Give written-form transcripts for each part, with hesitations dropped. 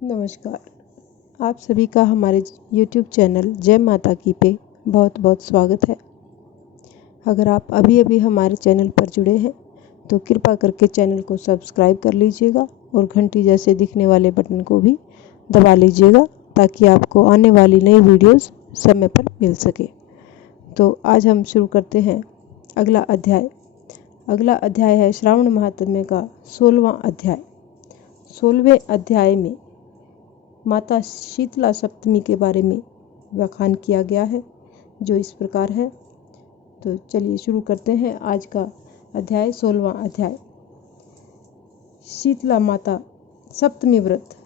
नमस्कार। आप सभी का हमारे YouTube चैनल जय माता की पे बहुत बहुत स्वागत है। अगर आप अभी अभी हमारे चैनल पर जुड़े हैं तो कृपा करके चैनल को सब्सक्राइब कर लीजिएगा और घंटी जैसे दिखने वाले बटन को भी दबा लीजिएगा ताकि आपको आने वाली नई वीडियोस समय पर मिल सके। तो आज हम शुरू करते हैं अगला अध्याय। अगला अध्याय है श्रावण महात्म्य का 16वां अध्याय। 16वें अध्याय में माता शीतला सप्तमी के बारे में व्याख्यान किया गया है, जो इस प्रकार है। तो चलिए शुरू करते हैं आज का अध्याय, 16वां अध्याय। शीतला माता सप्तमी व्रत।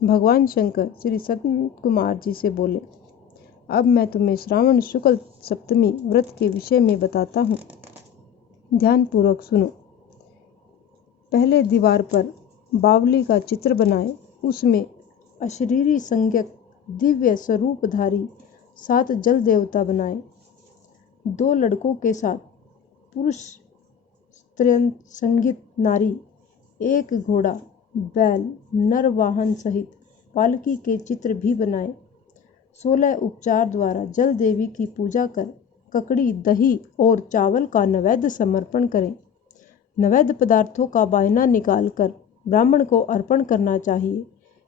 भगवान शंकर श्री संत कुमार जी से बोले, अब मैं तुम्हें श्रावण शुक्ल सप्तमी व्रत के विषय में बताता हूँ, ध्यानपूर्वक सुनो। पहले दीवार पर बावली का चित्र बनाए, उसमें अशरीरी संज्ञक दिव्य स्वरूपधारी 7 जल देवता बनाए। 2 लड़कों के साथ पुरुष स्त्रीयंत संगीत नारी, 1 घोड़ा, बैल, नर वाहन सहित पालकी के चित्र भी बनाए। 16 उपचार द्वारा जल देवी की पूजा कर ककड़ी, दही और चावल का नैवेद्य समर्पण करें। नैवेद्य पदार्थों का बायना निकालकर ब्राह्मण को अर्पण करना चाहिए।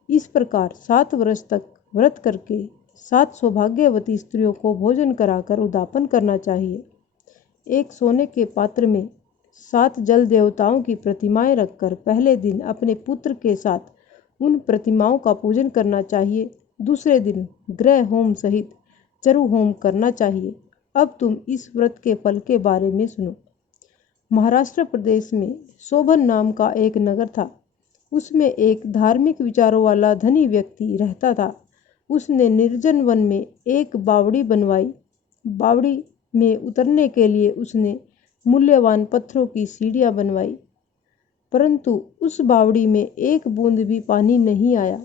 इस प्रकार 7 वर्ष तक व्रत करके 7 सौभाग्यवती स्त्रियों को भोजन कराकर उद्यापन करना चाहिए। एक सोने के पात्र में 7 जल देवताओं की प्रतिमाएं रखकर पहले दिन अपने पुत्र के साथ उन प्रतिमाओं का पूजन करना चाहिए। दूसरे दिन ग्रह होम सहित चरु होम करना चाहिए। अब तुम इस व्रत के फल के बारे में सुनो। महाराष्ट्र प्रदेश में शोभन नाम का एक नगर था। उसमें एक धार्मिक विचारों वाला धनी व्यक्ति रहता था। उसने निर्जन वन में एक बावड़ी बनवाई। बावड़ी में उतरने के लिए उसने मूल्यवान पत्थरों की सीढ़ियां बनवाई, परंतु उस बावड़ी में एक बूंद भी पानी नहीं आया।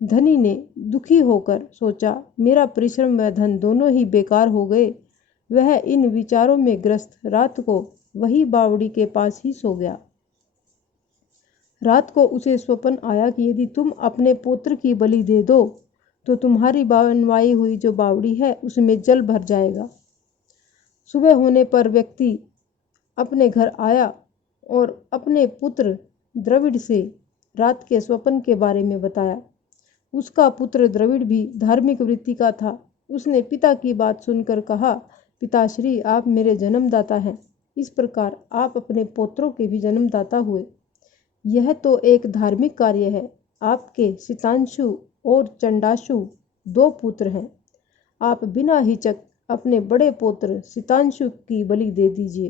धनी ने दुखी होकर सोचा, मेरा परिश्रम व धन दोनों ही बेकार हो गए। वह इन विचारों में ग्रस्त रात को वही बावड़ी के पास ही सो गया। रात को उसे स्वप्न आया कि यदि तुम अपने पुत्र की बलि दे दो तो तुम्हारी बनवाई हुई जो बावड़ी है उसमें जल भर जाएगा। सुबह होने पर व्यक्ति अपने घर आया और अपने पुत्र द्रविड़ से रात के स्वप्न के बारे में बताया। उसका पुत्र द्रविड़ भी धार्मिक वृत्ति का था। उसने पिता की बात सुनकर कहा, पिताश्री, आप मेरे जन्मदाता हैं। इस प्रकार आप अपने पुत्रों के भी जन्मदाता हुए। यह तो एक धार्मिक कार्य है। आपके शीतांशु और चंडाशु 2 पुत्र हैं। आप बिना हिचक अपने बड़े पुत्र शीतांशु की बलि दे दीजिए,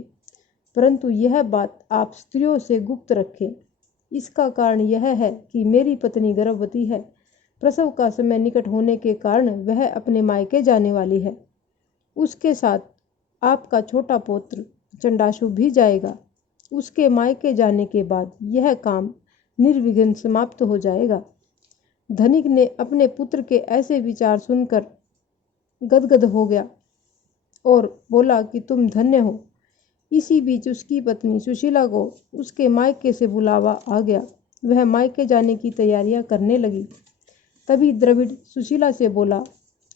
परंतु यह बात आप स्त्रियों से गुप्त रखें। इसका कारण यह है कि मेरी पत्नी गर्भवती है। प्रसव का समय निकट होने के कारण वह अपने मायके जाने वाली है। उसके साथ आपका छोटा पुत्र चंडाशु भी जाएगा। उसके मायके जाने के बाद यह काम निर्विघ्न समाप्त हो जाएगा। धनिक ने अपने पुत्र के ऐसे विचार सुनकर गदगद हो गया और बोला कि तुम धन्य हो। इसी बीच उसकी पत्नी सुशीला को उसके मायके से बुलावा आ गया। वह मायके जाने की तैयारियां करने लगी। तभी द्रविड़ सुशीला से बोला,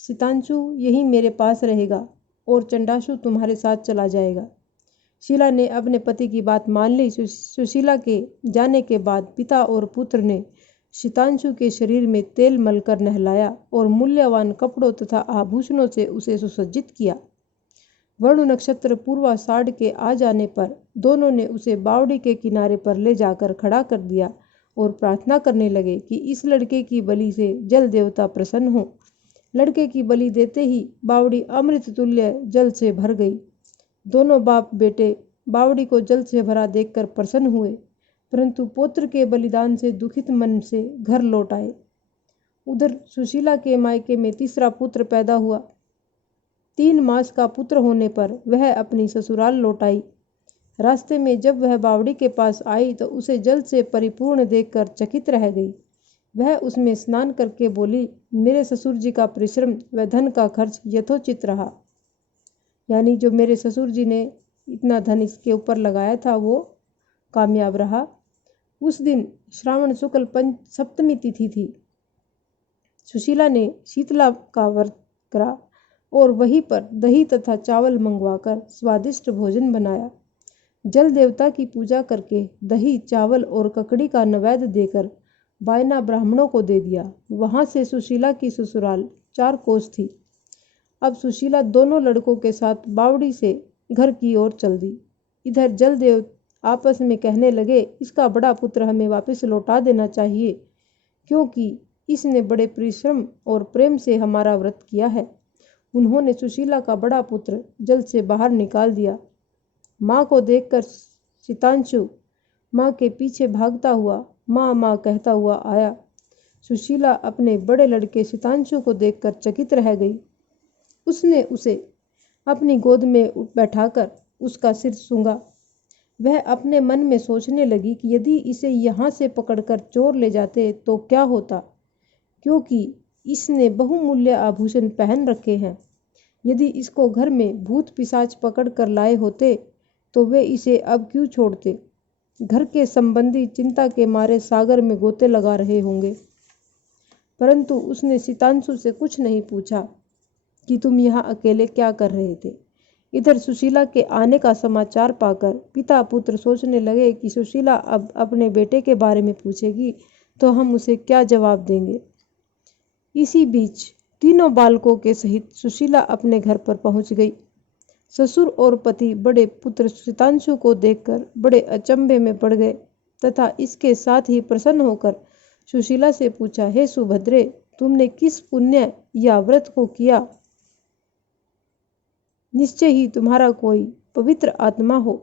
शीतांशु यही मेरे पास रहेगा और चंडाशु तुम्हारे साथ चला जाएगा। शीला ने अपने पति की बात मान ली। सुशीला के जाने के बाद पिता और पुत्र ने शीतांशु के शरीर में तेल मलकर नहलाया और मूल्यवान कपड़ों तथा आभूषणों से उसे सुसज्जित किया। वरुण नक्षत्र पूर्वाषाढ़ के आ जाने पर दोनों ने उसे बावड़ी के किनारे पर ले जाकर खड़ा कर दिया और प्रार्थना करने लगे कि इस लड़के की बलि से जल देवता प्रसन्न हो। लड़के की बलि देते ही बावड़ी अमृत तुल्य जल से भर गई। दोनों बाप बेटे बावड़ी को जल से भरा देखकर प्रसन्न हुए, परंतु पुत्र के बलिदान से दुखित मन से घर लौट आए। उधर सुशीला के मायके में तीसरा पुत्र पैदा हुआ। 3 मास का पुत्र होने पर वह अपनी ससुराल लौट आई। रास्ते में जब वह बावड़ी के पास आई तो उसे जल से परिपूर्ण देखकर चकित रह गई। वह उसमें स्नान करके बोली, मेरे ससुर जी का परिश्रम व धन का खर्च यथोचित रहा। यानी जो मेरे ससुर जी ने इतना धन इसके ऊपर लगाया था वो कामयाब रहा। उस दिन श्रावण शुक्ल सप्तमी तिथि थी। सुशीला ने शीतला का व्रत करा और वहीं पर दही तथा चावल मंगवाकर स्वादिष्ट भोजन बनाया। जल देवता की पूजा करके दही, चावल और ककड़ी का नैवेद्य देकर वायना ब्राह्मणों को दे दिया। वहां से सुशीला की ससुराल 4 कोस थी। अब सुशीला दोनों लड़कों के साथ बावड़ी से घर की ओर चल दी। इधर जलदेव आपस में कहने लगे, इसका बड़ा पुत्र हमें वापस लौटा देना चाहिए, क्योंकि इसने बड़े परिश्रम और प्रेम से हमारा व्रत किया है। उन्होंने सुशीला का बड़ा पुत्र जल से बाहर निकाल दिया। माँ को देखकर सितांशु माँ के पीछे भागता हुआ माँ माँ कहता हुआ आया। सुशीला अपने बड़े लड़के सितांशु को देखकर चकित रह गई। उसने उसे अपनी गोद में बैठाकर उसका सिर सूंघा। वह अपने मन में सोचने लगी कि यदि इसे यहाँ से पकड़कर चोर ले जाते तो क्या होता, क्योंकि इसने बहुमूल्य आभूषण पहन रखे हैं। यदि इसको घर में भूत पिशाच पकड़ कर लाए होते तो वे इसे अब क्यों छोड़ते। घर के संबंधी चिंता के मारे सागर में गोते लगा रहे होंगे। परंतु उसने सितांशु से कुछ नहीं पूछा कि तुम यहाँ अकेले क्या कर रहे थे। इधर सुशीला के आने का समाचार पाकर पिता पुत्र सोचने लगे कि सुशीला अब अपने बेटे के बारे में पूछेगी तो हम उसे क्या जवाब देंगे। इसी बीच तीनों बालकों के सहित सुशीला अपने घर पर पहुंच गई। ससुर और पति बड़े पुत्र सितांशु को देखकर बड़े अचंभे में पड़ गए तथा इसके साथ ही प्रसन्न होकर सुशीला से पूछा, हे सुभद्रे, तुमने किस पुण्य या व्रत को किया? निश्चय ही तुम्हारा कोई पवित्र आत्मा हो,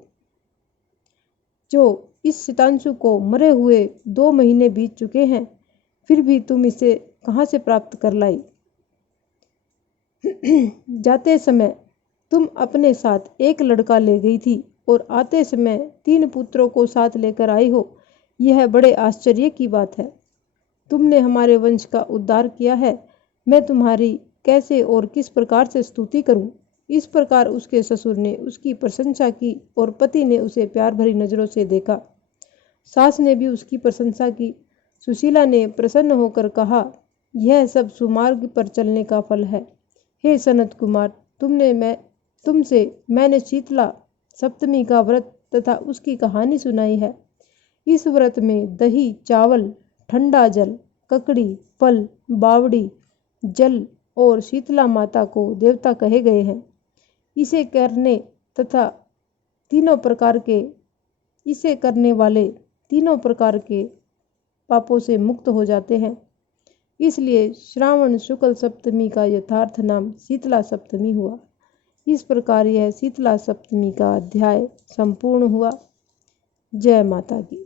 जो इस सितांशु को मरे हुए 2 महीने बीत चुके हैं, फिर भी तुम इसे कहाँ से प्राप्त कर लाई? जाते समय तुम अपने साथ एक लड़का ले गई थी और आते समय 3 पुत्रों को साथ लेकर आई हो। यह बड़े आश्चर्य की बात है। तुमने हमारे वंश का उद्धार किया है। मैं तुम्हारी कैसे और किस प्रकार से स्तुति करूं? इस प्रकार उसके ससुर ने उसकी प्रशंसा की और पति ने उसे प्यार भरी नजरों से देखा। सास ने भी उसकी प्रशंसा की। सुशीला ने प्रसन्न होकर कहा, यह सब सुमार्ग पर चलने का फल है। हे सनत कुमार, तुमसे मैंने शीतला सप्तमी का व्रत तथा उसकी कहानी सुनाई है। इस व्रत में दही, चावल, ठंडा जल, ककड़ी, फल, बावड़ी, जल और शीतला माता को देवता कहे गए हैं। इसे करने वाले तीनों प्रकार के पापों से मुक्त हो जाते हैं। इसलिए श्रावण शुक्ल सप्तमी का यथार्थ नाम शीतला सप्तमी हुआ। इस प्रकार यह शीतला सप्तमी का अध्याय संपूर्ण हुआ। जय माता की।